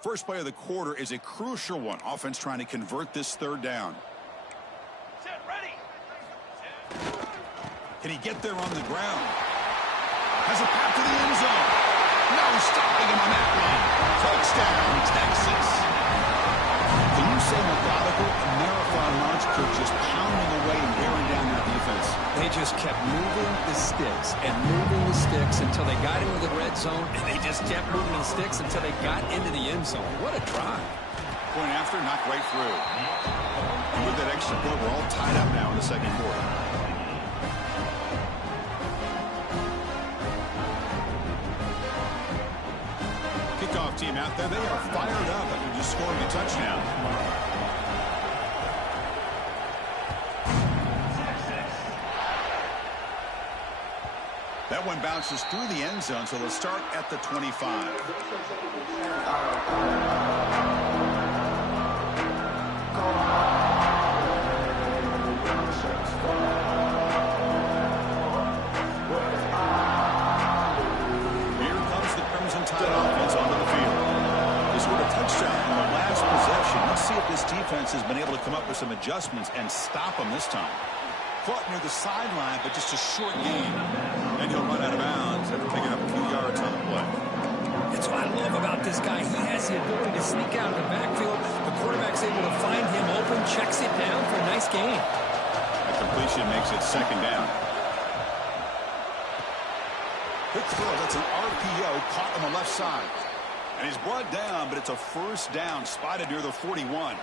First play of the quarter is a crucial one. Offense trying to convert this third down. Can he get there on the ground? Has a path to the end zone. No stopping him on that one. Touchdown, Texas. Can you say methodical? A marathon launch could just pounding away and wearing down their defense. They just kept moving the sticks and moving the sticks until they got into the red zone, and they just kept moving the sticks until they got into the end zone. What a drive. Point after, knocked right through. And with that extra point, we're all tied up now in the second quarter. Kickoff team out there, they are fired up after just scoring a touchdown. That one bounces through the end zone, so they'll start at the 25. Offense onto the field. They scored a touchdown on the last possession. Let's see if this defense has been able to come up with some adjustments and stop them this time. Caught near the sideline, but just a short gain. And he'll run out of bounds after picking up a few yards on the play. That's what I love about this guy. He has the ability to sneak out of the backfield. The quarterback's able to find him open, checks it down for a nice gain. The completion makes it second down. Quick throw, that's an RPO caught on the left side. And he's brought down, but it's a first down spotted near the 41.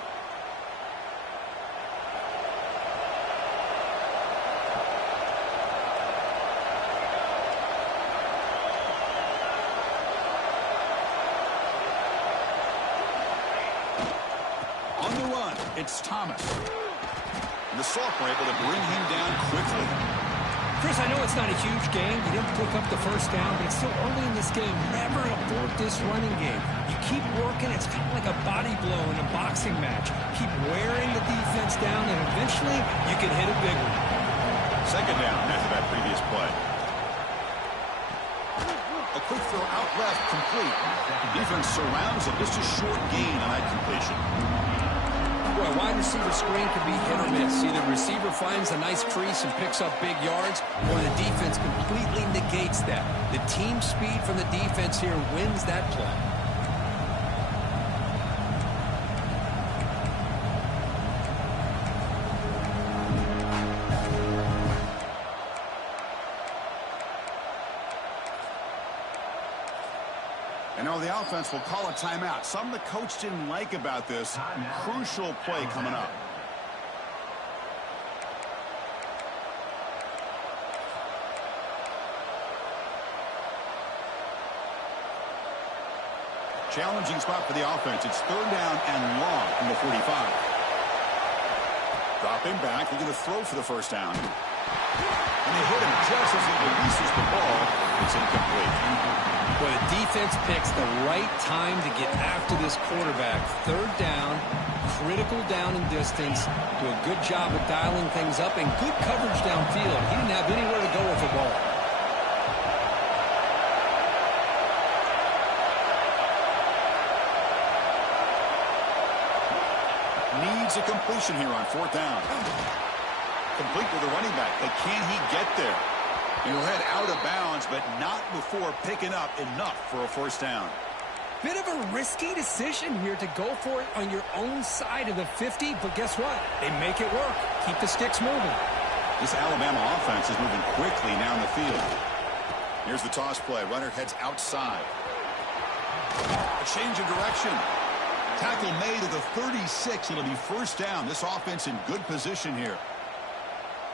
On the run, it's Thomas. And the sophomore able to bring him down quickly. Chris, I know it's not a huge game. You didn't pick up the first down, but it's still early in this game. Never abort this running game. You keep working. It's kind of like a body blow in a boxing match. Keep wearing the defense down, and eventually you can hit a big one. Second down after that previous play. A quick throw out left, complete. Defense surrounds him. Just a short gain on that completion. Boy, wide receiver screen can be hit or miss. Either the receiver finds a nice crease and picks up big yards, or the defense completely negates that. The team speed from the defense here wins that play. The offense will call a timeout. Something the coach didn't like about this. Crucial play coming up. Challenging spot for the offense. It's third down and long from the 45. Dropping back. They're going to throw for the first down. And they hit him just as he releases the ball. It's incomplete. But the defense picks the right time to get after this quarterback. Third down, critical down and distance. Do a good job of dialing things up and good coverage downfield. He didn't have anywhere to go with the ball. Needs a completion here on fourth down. Complete with the running back, but can he get there? He'll head out of bounds, but not before picking up enough for a first down. Bit of a risky decision here to go for it on your own side of the 50, but guess what? They make it work. Keep the sticks moving. This Alabama offense is moving quickly down the field. Here's the toss play. Runner heads outside. A change of direction. Tackle made at the 36. It'll be first down. This offense in good position here.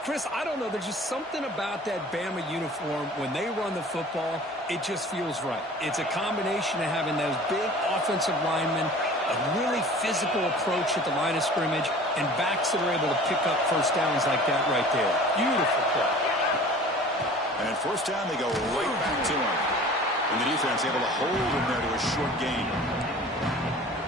Chris, I don't know. There's just something about that Bama uniform. When they run the football, it just feels right. It's a combination of having those big offensive linemen, a really physical approach at the line of scrimmage, and backs that are able to pick up first downs like that right there. Beautiful play. And at first down, they go right back to him. And the defense able to hold him there to a short gain.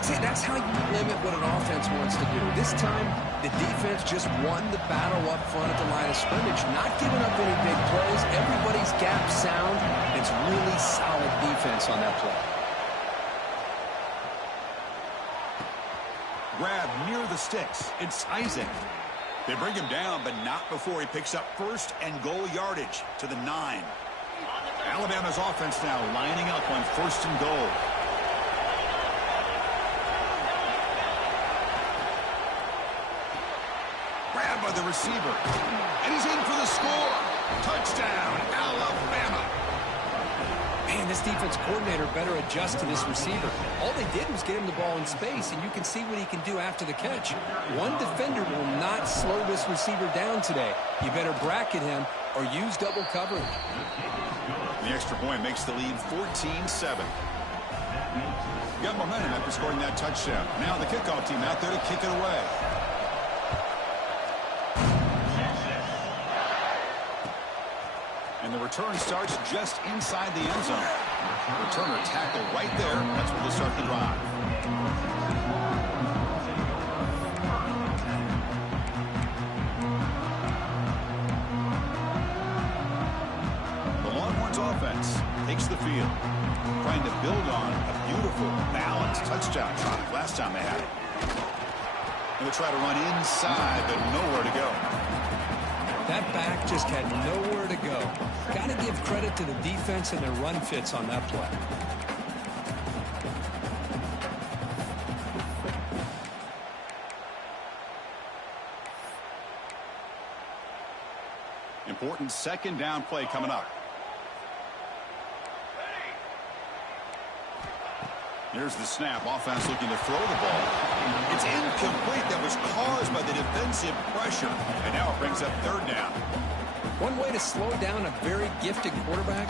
See, that's how you limit what an offense wants to do. This time, the defense just won the battle up front at the line of scrimmage, not giving up any big plays. Everybody's gap sound. It's really solid defense on that play. grab near the sticks. It's Isaac. They bring him down, but not before he picks up first and goal yardage to the 9. Alabama's offense now lining up on first and goal. Grabbed by the receiver. And he's in for the score. Touchdown, Alabama. Man, this defense coordinator better adjust to this receiver. All they did was get him the ball in space, and you can see what he can do after the catch. One defender will not slow this receiver down today. You better bracket him or use double coverage. The extra point makes the lead 14-7. Got momentum after scoring that touchdown. Now the kickoff team out there to kick it away. And the return starts just inside the end zone. Returner tackle right there. That's where they'll start the drive. The Longhorns offense takes the field, trying to build on a beautiful, balanced touchdown drive last time they had it. And they try to run inside, but nowhere to go. That back just had nowhere to go. Got to give credit to the defense and their run fits on that play. Important second down play coming up. Here's the snap. Offense looking to throw the ball. It's incomplete. That was caused by the defensive pressure. And now it brings up third down. One way to slow down a very gifted quarterback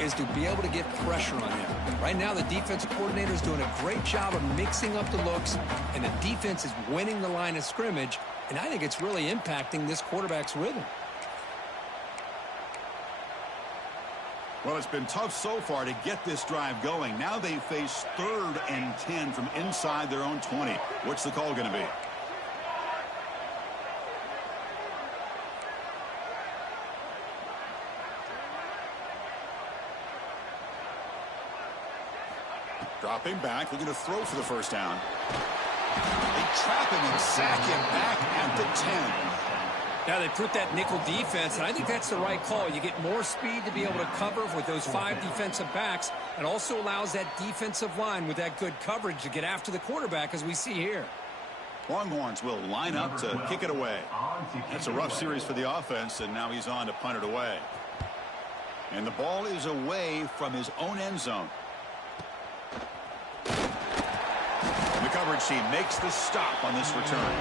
is to be able to get pressure on him. Right now, the defensive coordinator is doing a great job of mixing up the looks, and the defense is winning the line of scrimmage, and I think it's really impacting this quarterback's rhythm. Well, it's been tough so far to get this drive going. Now they face 3rd and 10 from inside their own 20. What's the call going to be? Dropping back, looking to throw for the first down. They trap him and sack him back at the 10. Now they put that nickel defense, and I think that's the right call. You get more speed to be able to cover with those 5 defensive backs, and also allows that defensive line with that good coverage to get after the quarterback, as we see here. Longhorns will line up to kick it away. That's a rough series for the offense, and now he's on to punt it away. And the ball is away from his own end zone. And the coverage team makes the stop on this return.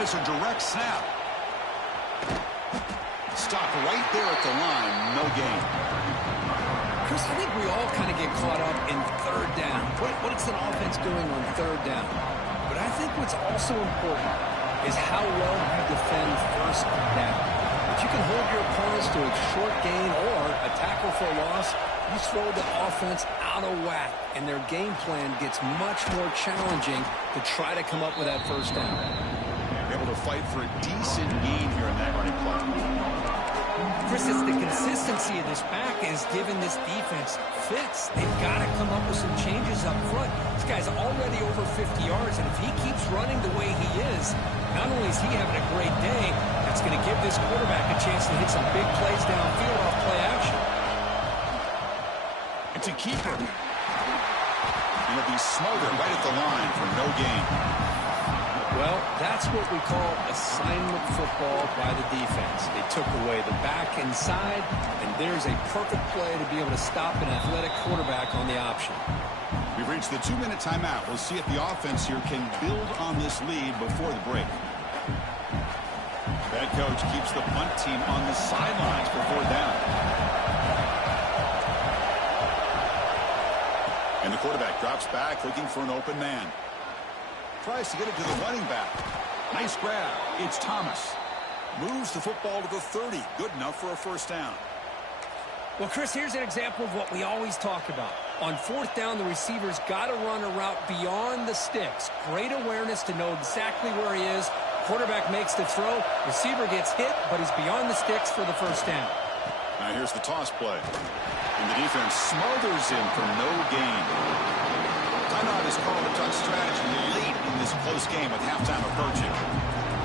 It's a direct snap. Stop right there at the line. No gain. Chris, I think we all kind of get caught up in third down. What is an offense doing on third down? But I think what's also important is how well you defend first down. If you can hold your opponents to a short gain or a tackle for a loss, you throw the offense out of whack, and their game plan gets much more challenging to try to come up with that first down. Able to fight for a decent gain here in that running play. Chris, it's the consistency of this back is giving this defense fits. They've got to come up with some changes up front. This guy's already over 50 yards, and if he keeps running the way he is, not only is he having a great day, it's going to give this quarterback a chance to hit some big plays downfield off play action. It's a keeper. And he'll be smothered right at the line for no gain. Well, that's what we call assignment football by the defense. They took away the back inside, and there's a perfect play to be able to stop an athletic quarterback on the option. We've reached the 2-minute timeout. We'll see if the offense here can build on this lead before the break. Head coach keeps the punt team on the sidelines for 4th down. And the quarterback drops back looking for an open man. Tries to get it to the running back. Nice grab. It's Thomas. Moves the football to the 30. Good enough for a first down. Well, Chris, here's an example of what we always talk about. On fourth down, the receiver's got to run a route beyond the sticks. Great awareness to know exactly where he is. Quarterback makes the throw. Receiver gets hit, but he's beyond the sticks for the first down. Now here's the toss play. And the defense smothers him for no gain. Timeout is called a touch strategy late in this close game with halftime approaching.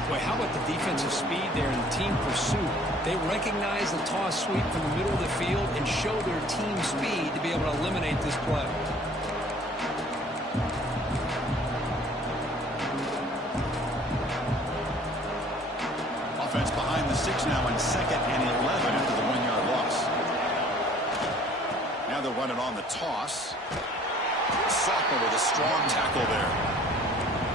Boy, how about the defensive speed there and the team pursuit? They recognize the toss sweep from the middle of the field and show their team speed to be able to eliminate this play. Offense behind the 6 now on 2nd and 11 after the 1-yard loss. Now they'll run it on the toss. Sophomore with a strong tackle there.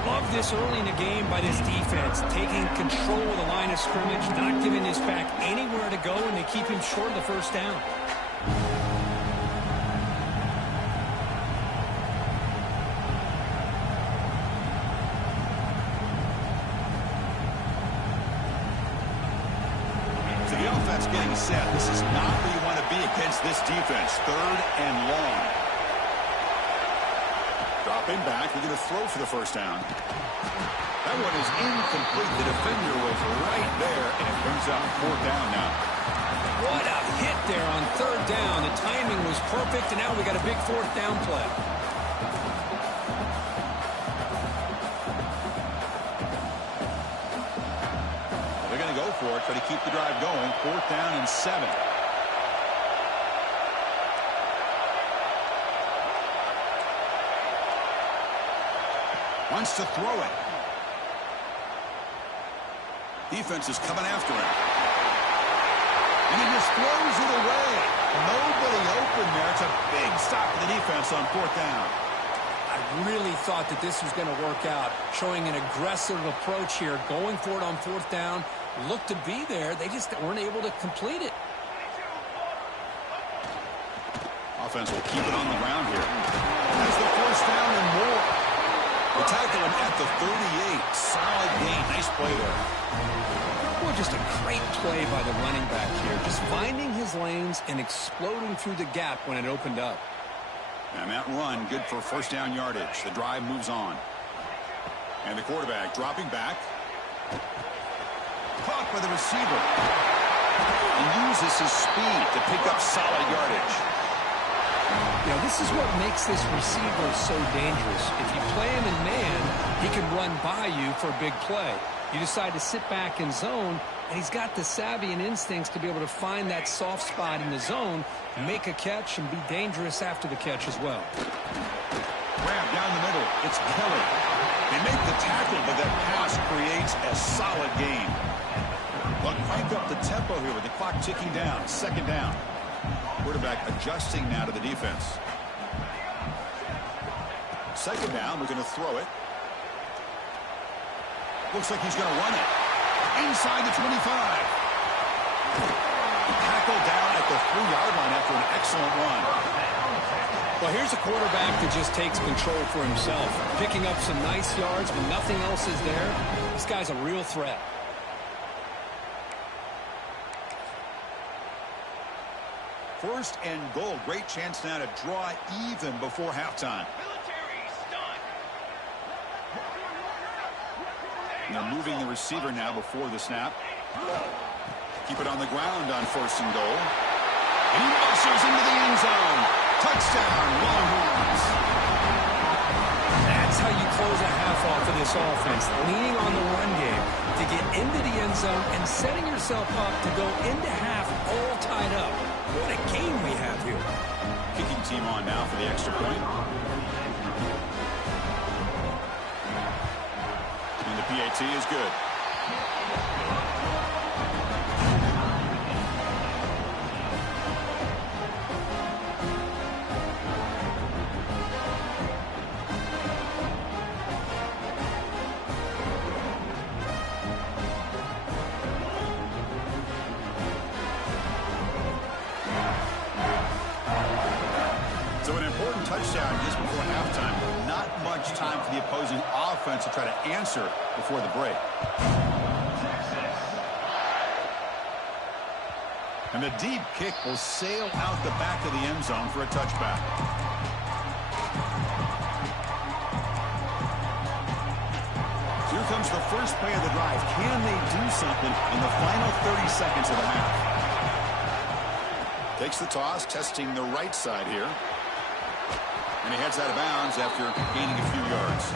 Love this early in the game by this defense, taking control of the line of scrimmage, not giving this back anywhere to go, and they keep him short of the first down. So the offense getting set. This is not where you want to be against this defense. 3rd and long. Dropping back, they're going to throw for the first down. That one is incomplete. The defender was right there, and it brings up 4th down now. What a hit there on 3rd down. The timing was perfect, and now we got a big 4th down play. They're going to go for it, try to keep the drive going. 4th down and 7. Wants to throw it. Defense is coming after him. And he just throws it away. Nobody open there. It's a big stop for the defense on 4th down. I really thought that this was going to work out, showing an aggressive approach here, going for it on 4th down. Looked to be there. They just weren't able to complete it. Offense will keep it on the ground here. That's the 1st down and more. They tackle him at the 38. Solid gain. Nice play there. Well, just a great play by the running back here. Just finding his lanes and exploding through the gap when it opened up. And that run, good for 1st down yardage. The drive moves on. And the quarterback dropping back. Caught by the receiver. And uses his speed to pick up solid yardage. You know, this is what makes this receiver so dangerous. If you play him in man, he can run by you for a big play. You decide to sit back in zone, and he's got the savvy and instincts to be able to find that soft spot in the zone, make a catch, and be dangerous after the catch as well. Grab down the middle. It's Kelly. They make the tackle, but that pass creates a solid gain. But crank up the tempo here with the clock ticking down. 2nd down. Quarterback adjusting now to the defense. 2nd down, we're going to throw it. Looks like he's going to run it. Inside the 25. Tackled down at the 3-yard line after an excellent run. Well, here's a quarterback that just takes control for himself. Picking up some nice yards when nothing else is there. This guy's a real threat. First and goal. Great chance now to draw even before halftime. And they're moving the receiver now before the snap. Keep it on the ground on 1st and goal. And he rushes into the end zone. Touchdown, Longhorns. That's how you close a half off of this offense. Leaning on the run game to get into the end zone and setting yourself up to go into half all tied up. What a game we have here. Kicking team on now for the extra point. And the PAT is good. So an important touchdown just before halftime. Not much time for the opposing offense to try to answer before the break. And the deep kick will sail out the back of the end zone for a touchback. Here comes the first play of the drive. Can they do something in the final 30 seconds of the half? Takes the toss, testing the right side here. And he heads out of bounds after gaining a few yards.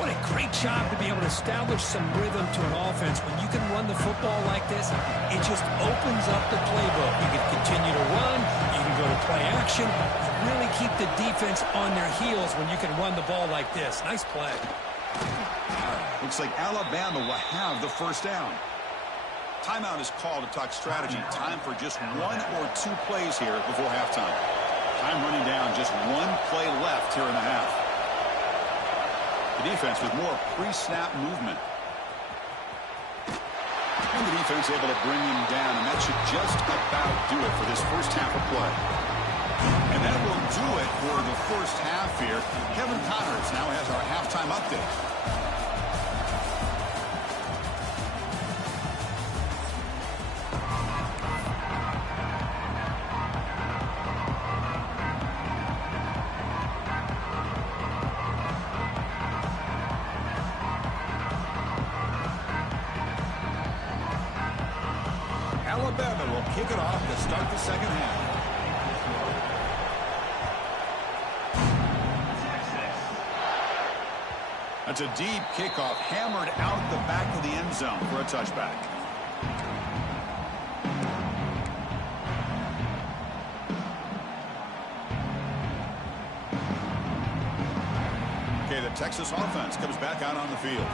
What a great job to be able to establish some rhythm to an offense. When you can run the football like this, it just opens up the playbook. You can continue to run. You can go to play action. You really keep the defense on their heels when you can run the ball like this. Nice play. Looks like Alabama will have the first down. Timeout is called to talk strategy. Time for just 1 or 2 plays here before halftime. Time running down, just 1 play left here in the half. The defense with more pre-snap movement. And the defense able to bring him down, and that should just about do it for this first half of play. And that will do it for the first half here. Kevin Connors now has our halftime update. Alabama will kick it off to start the second half. That's a deep kickoff, hammered out the back of the end zone for a touchback. Okay, the Texas offense comes back out on the field.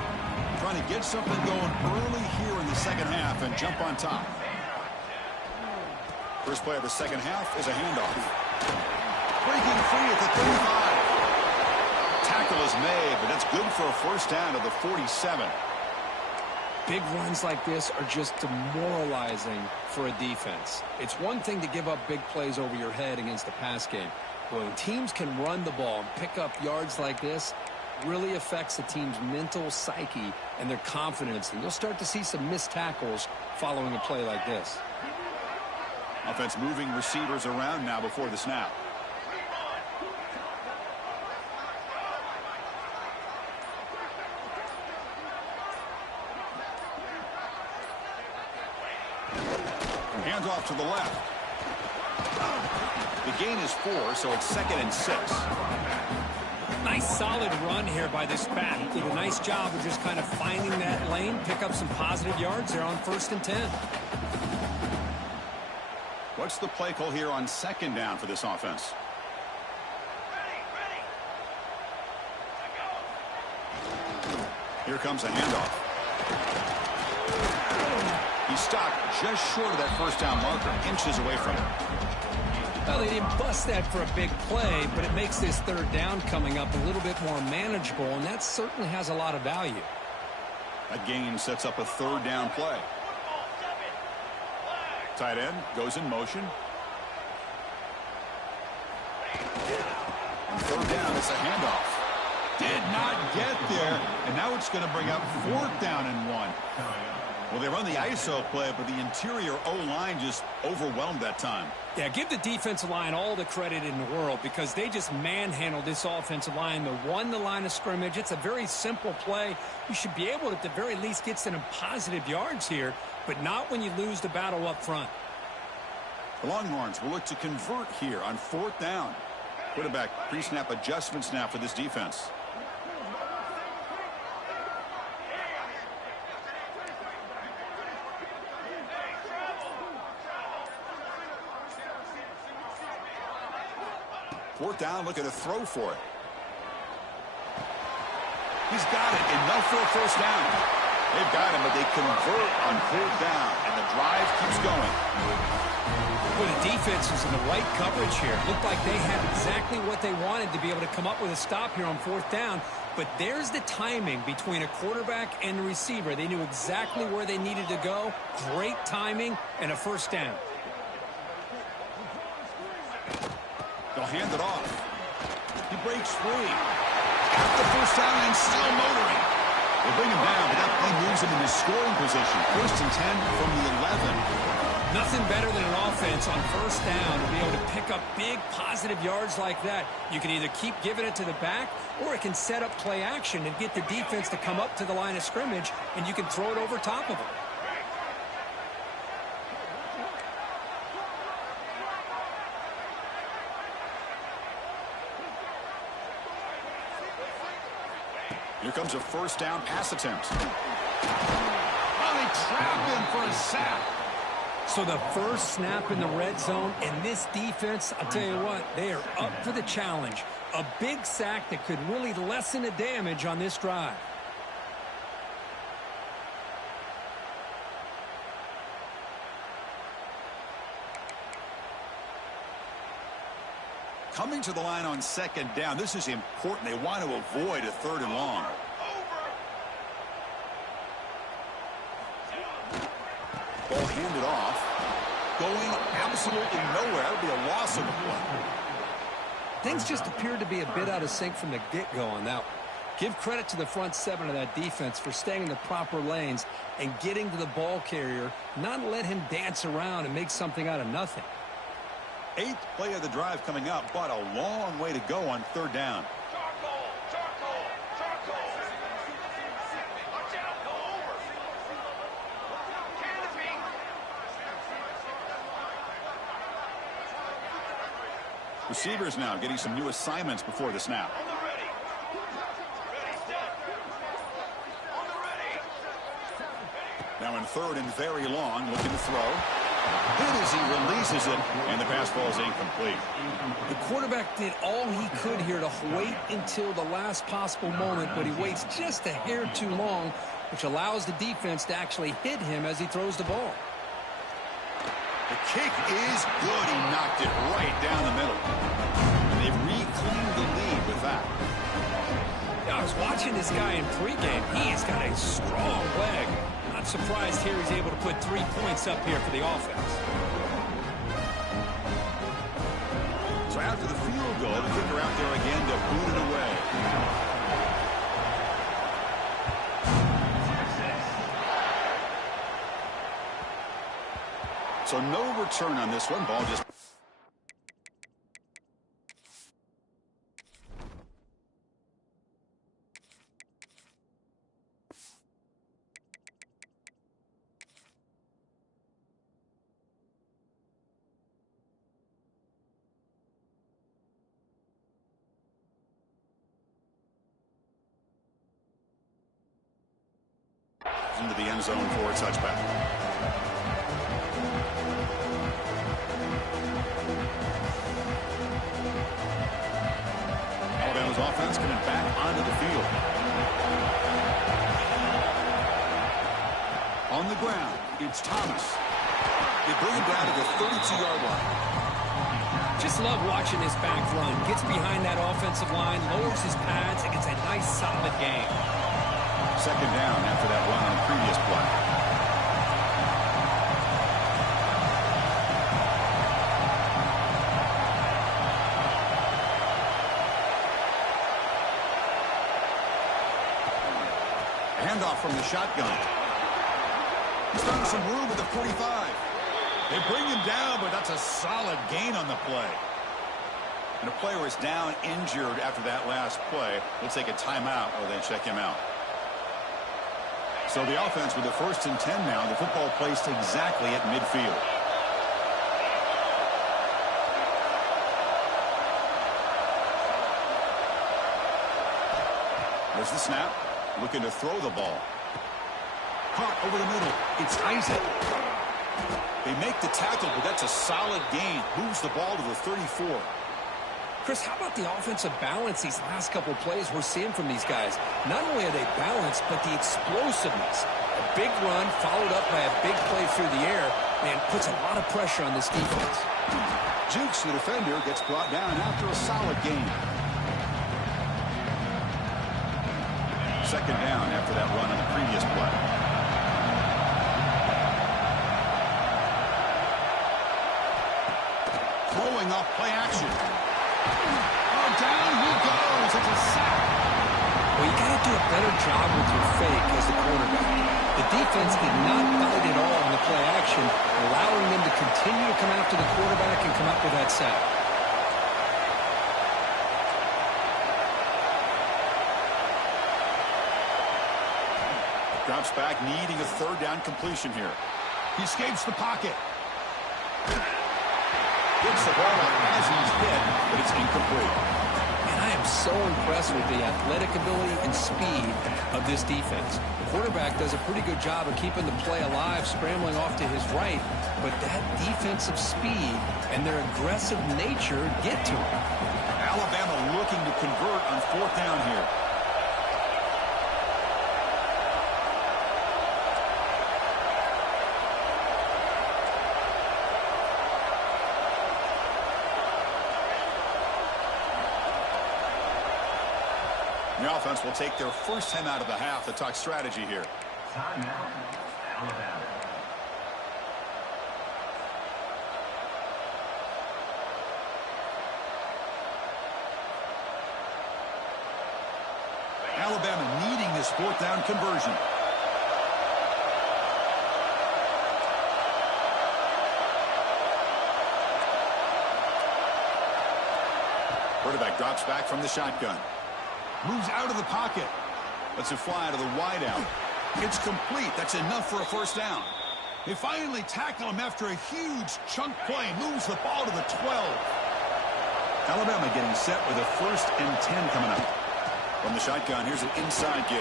Trying to get something going early here in the second half and jump on top. First play of the second half is a handoff. Breaking free at the 35. Tackle is made, but that's good for a first down to the 47. Big runs like this are just demoralizing for a defense. It's one thing to give up big plays over your head against the pass game. But when teams can run the ball and pick up yards like this, really affects the team's mental psyche and their confidence. And you'll start to see some missed tackles following a play like this. Offense moving receivers around now before the snap. Hands off to the left. The gain is 4, so it's 2nd and 6. Nice solid run here by this back. He did a nice job of just kind of finding that lane, pick up some positive yards there on 1st and 10. What's the play call here on 2nd down for this offense? Here comes a handoff. He stopped just short of that first down marker, inches away from it. Well, they didn't bust that for a big play, but it makes this 3rd down coming up a little bit more manageable, and that certainly has a lot of value. That gain sets up a 3rd down play. Tight end goes in motion. And 3rd down, it's a handoff. Did not get there, and now it's going to bring up 4th down and 1. Well, they run the ISO play, but the interior O-line just overwhelmed that time. Yeah, give the defensive line all the credit in the world because they just manhandled this offensive line. They won the line of scrimmage. It's a very simple play. You should be able to, at the very least, get some positive yards here, but not when you lose the battle up front. The Longhorns will look to convert here on 4th down. Quarterback pre-snap adjustments now for this defense. Fourth down, looking to throw for it. He's got it, enough for a first down. They've got him, but they convert on 4th down, and the drive keeps going. Well, the defense is in the right coverage here. Looked like they had exactly what they wanted to be able to come up with a stop here on 4th down, but there's the timing between a quarterback and the receiver. They knew exactly where they needed to go. Great timing and a first down. They'll hand it off. He breaks free. Got the first down and still motoring. They bring him down, but that play moves him into scoring position. 1st and 10 from the 11. Nothing better than an offense on first down to be able to pick up big positive yards like that. You can either keep giving it to the back, or it can set up play action and get the defense to come up to the line of scrimmage, and you can throw it over top of them. Here comes a first down pass attempt. Oh, they trapped him for a sack. So the first snap in the red zone, and this defense, I'll tell you what, they are up for the challenge. A big sack that could really lessen the damage on this drive. Coming to the line on second down. This is important. They want to avoid a third and long. Ball handed off. Going absolutely nowhere. That would be a loss of the play. Things just appeared to be a bit out of sync from the get-go on that one. Give credit to the front seven of that defense for staying in the proper lanes and getting to the ball carrier, not let him dance around and make something out of nothing. 8th play of the drive coming up, but a long way to go on third down. Receivers now getting some new assignments before the snap. Now in third and very long, looking to throw. Hit as he releases it, and the pass falls incomplete. The quarterback did all he could here to wait until the last possible moment, but he waits just a hair too long, which allows the defense to actually hit him as he throws the ball. The kick is good. He knocked it right down the middle. And they've reclaimed the lead with that. I was watching this guy in pregame. He has got a strong leg. Not surprised here he's able to put 3 points up here for the offense. So after the field goal, the kicker out there again to boot it away. So no return on this one. Ball just... into the end zone for a touchback. Alabama's offense coming back onto the field. On the ground, it's Thomas. They bring him down to the 32-yard line. Just love watching this back run. Gets behind that offensive line, lowers his pads, and gets a nice solid gain. Second down after that run on the previous play. Handoff from the shotgun. He's found some room at the 45. They bring him down, but that's a solid gain on the play. And a player is down injured after that last play. We'll take a timeout or they check him out. So the offense with the 1st and 10 now. The football placed exactly at midfield. There's the snap. Looking to throw the ball. Caught over the middle. It's Isaac. They make the tackle, but that's a solid gain. Moves the ball to the 34. Chris, how about the offensive balance these last couple of plays we're seeing from these guys? Not only are they balanced, but the explosiveness. A big run followed up by a big play through the air, and puts a lot of pressure on this defense. Jukes, the defender, gets brought down after a solid gain. Second down after that run on the previous play. Throwing off play action. Oh, down he goes. It's a sack. Well, you got to do a better job with your fake as the quarterback. The defense did not bite at all in the play action, allowing them to continue to come after the quarterback and come up with that sack. Drops back, needing a third down completion here. He escapes the pocket. Gets the ball out as he's hit, but it's incomplete. And I am so impressed with the athletic ability and speed of this defense. The quarterback does a pretty good job of keeping the play alive, scrambling off to his right, but that defensive speed and their aggressive nature get to him. Alabama looking to convert on fourth down here. The offense will take their first time out of the half to talk strategy here. Timeout, Alabama. Alabama needing this fourth down conversion. Quarterback drops back from the shotgun. Moves out of the pocket. Lets it fly to the wideout. It's complete. That's enough for a first down. They finally tackle him after a huge chunk play. Moves the ball to the 12. Alabama getting set with a 1st and 10 coming up. From the shotgun, here's an inside give.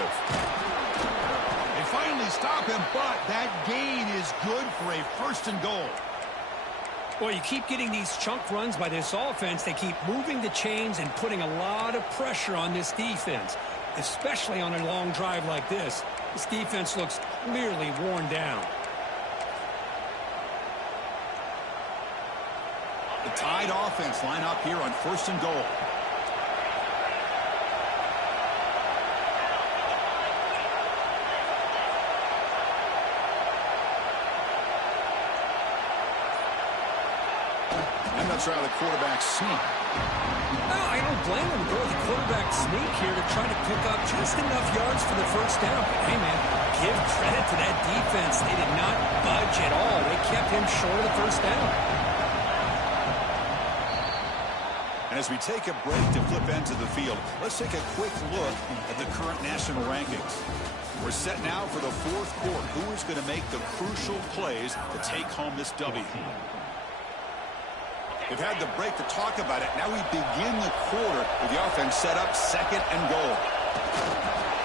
They finally stop him, but that gain is good for a 1st and goal. Well, you keep getting these chunk runs by this offense. They keep moving the chains and putting a lot of pressure on this defense, especially on a long drive like this. This defense looks clearly worn down. The Tide offense line up here on 1st and goal. I'm not sure how the quarterback sneak. No, I don't blame him to go with the quarterback sneak here to try to pick up just enough yards for the first down. But hey, man, give credit to that defense. They did not budge at all. They kept him short of the first down. And as we take a break to flip ends of the field, let's take a quick look at the current national rankings. We're set now for the 4th quarter. Who is going to make the crucial plays to take home this W? We've had the break to talk about it. Now we begin the quarter with the offense set up 2nd and goal.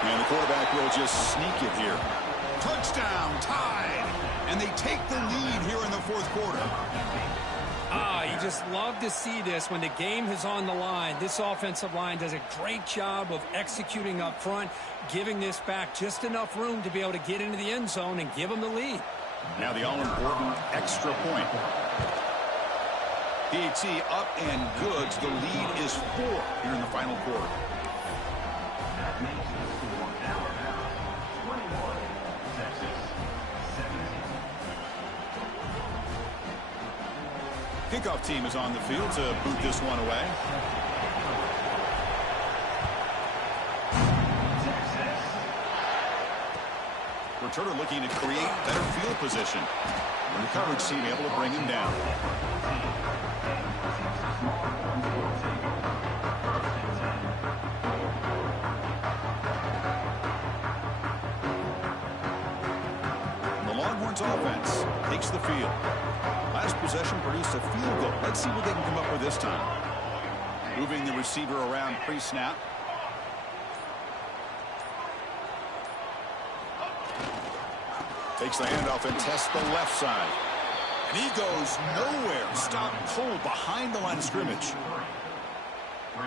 And the quarterback will just sneak it here. Touchdown, Tide. And they take the lead here in the 4th quarter. You just love to see this when the game is on the line. This offensive line does a great job of executing up front, giving this back just enough room to be able to get into the end zone and give them the lead. Now the all-important extra point. PAT up and good. The lead is 4 here in the final quarter. Kickoff team is on the field to boot this one away. Returner looking to create better field position. And the coverage team able to bring him down. The Longhorns offense takes the field. Last possession produced a field goal. Let's see what they can come up with this time. Moving the receiver around pre-snap. Takes the handoff and tests the left side. And he goes nowhere. Stop cold behind the line of scrimmage.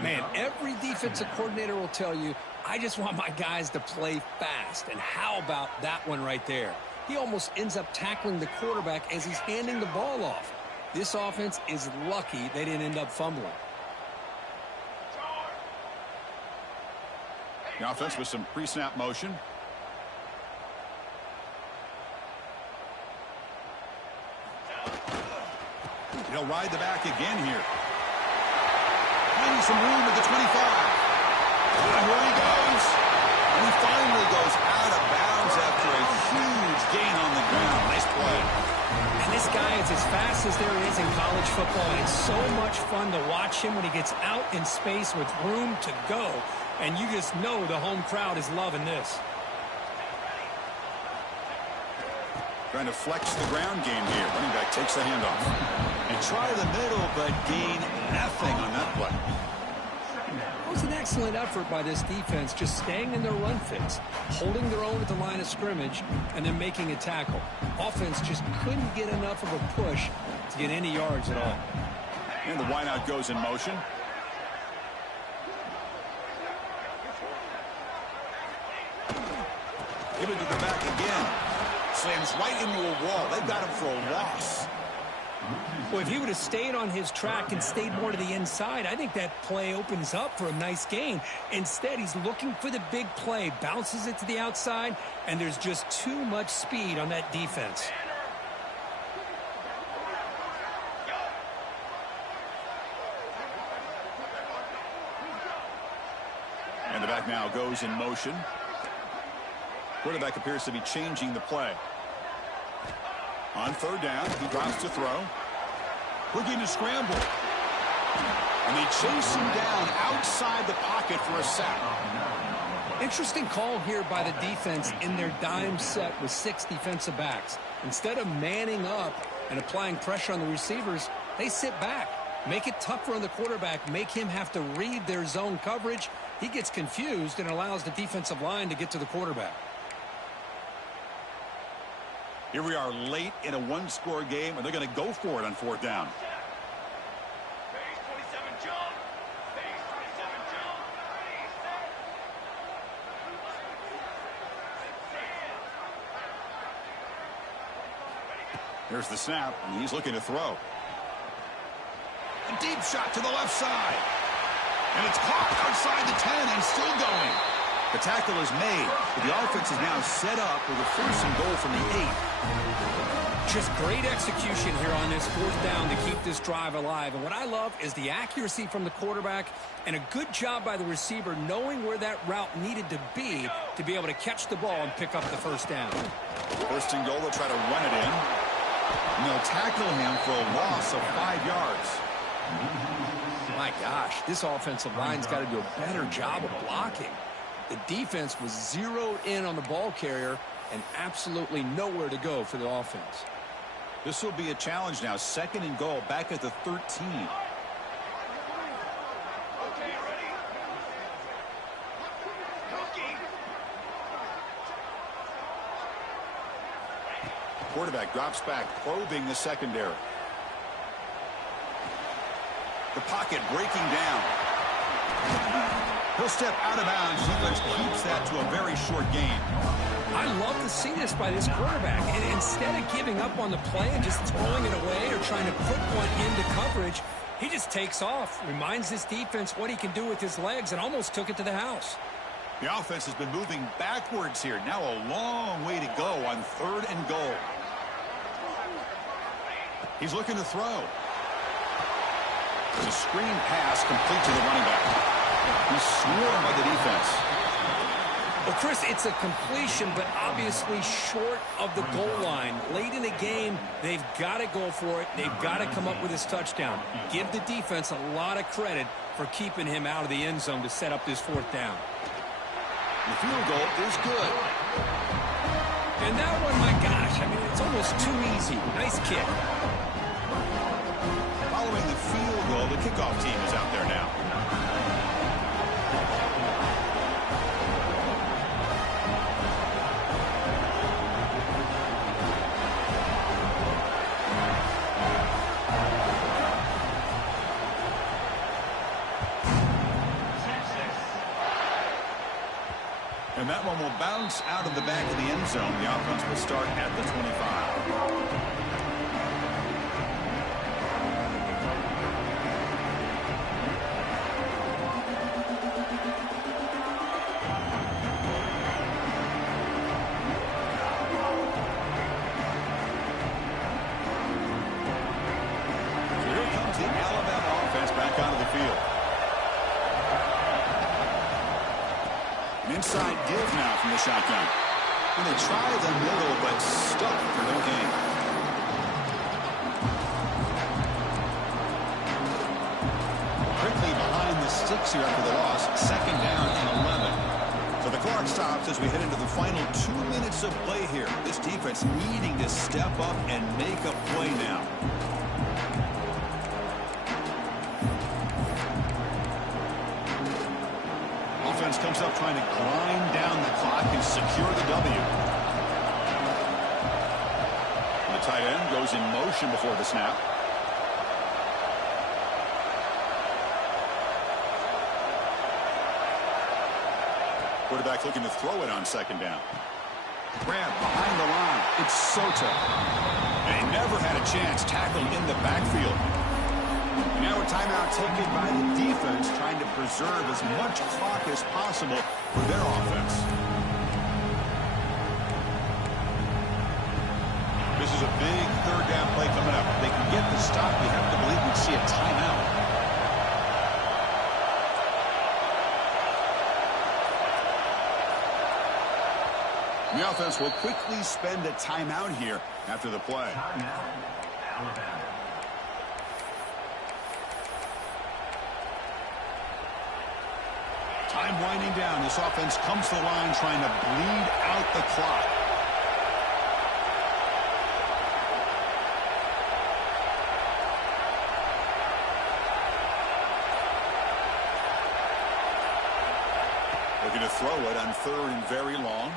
Man, every defensive coordinator will tell you, I just want my guys to play fast. And how about that one right there? He almost ends up tackling the quarterback as he's handing the ball off. This offense is lucky they didn't end up fumbling. The offense with some pre-snap motion. He'll ride the back again here. Finding some room at the 25. And here he goes. And he finally goes out of bounds downs after a huge gain on the ground. Nice play. And this guy is as fast as there is in college football, and it's so much fun to watch him when he gets out in space with room to go. And you just know the home crowd is loving this. Trying to flex the ground game here. Running back takes the handoff. And try the middle, but gain nothing on that play. It was an excellent effort by this defense, just staying in their run fits, holding their own at the line of scrimmage, and then making a tackle. Offense just couldn't get enough of a push to get any yards at all. And the wideout goes in motion. Give it to the back again. Slams right into a wall. They've got him for a loss. Well, if he would have stayed on his track and stayed more to the inside, I think that play opens up for a nice gain. Instead, he's looking for the big play, bounces it to the outside, and there's just too much speed on that defense. And the back now goes in motion. Quarterback appears to be changing the play. On third down, he drops to throw. Looking to scramble. And they chase him down outside the pocket for a sack. Interesting call here by the defense in their dime set with 6 defensive backs. Instead of manning up and applying pressure on the receivers, they sit back. Make it tougher on the quarterback. Make him have to read their zone coverage. He gets confused and allows the defensive line to get to the quarterback. Here we are late in a one-score game, and they're going to go for it on fourth down. Here's the snap, and he's looking to throw. A deep shot to the left side. And it's caught outside the 10 and still going. The tackle is made, but the offense is now set up with a 1st and goal from the 8. Just great execution here on this fourth down to keep this drive alive. And what I love is the accuracy from the quarterback and a good job by the receiver knowing where that route needed to be able to catch the ball and pick up the first down. 1st and goal, they'll try to run it in. And they'll tackle him for a loss of 5 yards. My gosh, this offensive line's got to do a better job of blocking. The defense was zeroed in on the ball carrier and absolutely nowhere to go for the offense. This will be a challenge now. 2nd and goal, back at the 13. Quarterback drops back, probing the secondary. The pocket breaking down. He'll step out of bounds. Sheetlers keeps that to a very short gain. I love to see this by this quarterback. And instead of giving up on the play and just throwing it away or trying to put one into coverage, he just takes off, reminds this defense what he can do with his legs, and almost took it to the house. The offense has been moving backwards here. Now a long way to go on 3rd and goal. He's looking to throw. There's a screen pass complete to the running back. He's swarmed by the defense. Well, Chris, it's a completion, but obviously short of the goal line. Late in the game, they've got to go for it. They've got to come up with this touchdown. Give the defense a lot of credit for keeping him out of the end zone to set up this 4th down. The field goal is good. And that one, my gosh, I mean, it's almost too easy. Nice kick. Following the field goal, the kickoff team is out there now. And that one will bounce out of the back of the end zone. The offense will start at the 25. Inside give now from the shotgun. And they try the middle, but stuck for no gain. Quickly behind the sticks here after the loss. Second down and 11. So the clock stops as we head into the final 2 minutes of play here. This defense needing to step up and make a play now. Offense comes up trying to grind down the clock and secure the W. The tight end goes in motion before the snap. Quarterback looking to throw it on second down. Grab behind the line. It's Sota. And he never had a chance tackled in the backfield. And now a timeout taken by the defense trying to preserve as much clock as possible for their offense. This is a big third down play coming up. If they can get the stop, we have to believe we'd see a timeout. The offense will quickly spend a timeout here after the play. Timeout, Alabama. Time winding down. This offense comes to the line trying to bleed out the clock. Looking to throw it on third and very long.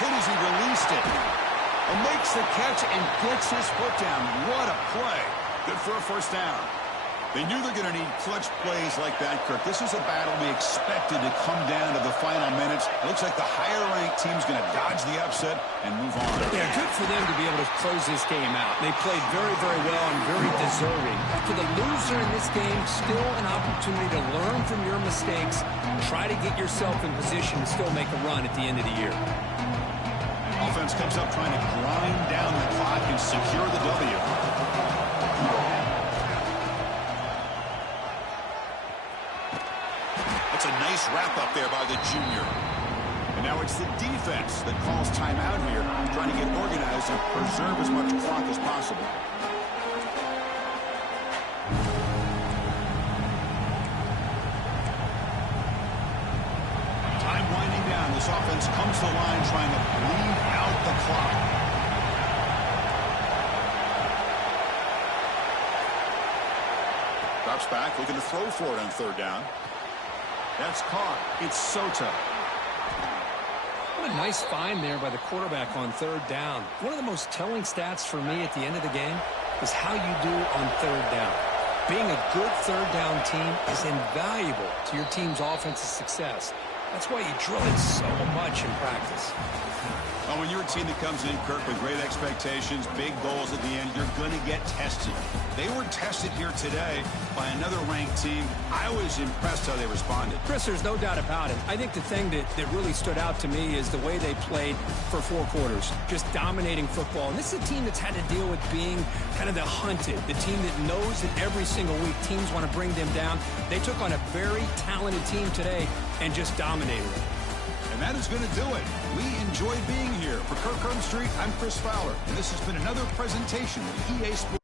Hit as he released it. And makes the catch and gets his foot down. What a play. Good for a first down. They knew they're going to need clutch plays like that, Kirk. This is a battle we expected to come down to the final minutes. It looks like the higher-ranked team's going to dodge the upset and move on. Yeah, good for them to be able to close this game out. They played very, very well and very deserving. For the loser in this game, still an opportunity to learn from your mistakes. Try to get yourself in position to still make a run at the end of the year. Offense comes up trying to grind down the clock and secure the W. That's a nice wrap-up there by the junior. And now it's the defense that calls timeout here, trying to get organized and preserve as much clock as possible. Time winding down. This offense comes to the line trying to bleed out the clock. Drops back, looking to throw for it on third down. That's caught. It's Sota. What a nice find there by the quarterback on third down. One of the most telling stats for me at the end of the game is how you do on third down. Being a good third down team is invaluable to your team's offensive success. That's why you drill it so much in practice. Well, when you're a team that comes in, Kirk, with great expectations, big goals at the end, you're going to get tested. They were tested here today by another ranked team. I was impressed how they responded. Chris, there's no doubt about it. I think the thing that really stood out to me is the way they played for 4 quarters, just dominating football. And this is a team that's had to deal with being kind of the hunted, the team that knows that every single week teams want to bring them down. They took on a very talented team today and just dominated it. And that is going to do it. We enjoyed being here. For Kirk Herbstreit, I'm Chris Fowler, and this has been another presentation of EA Sports.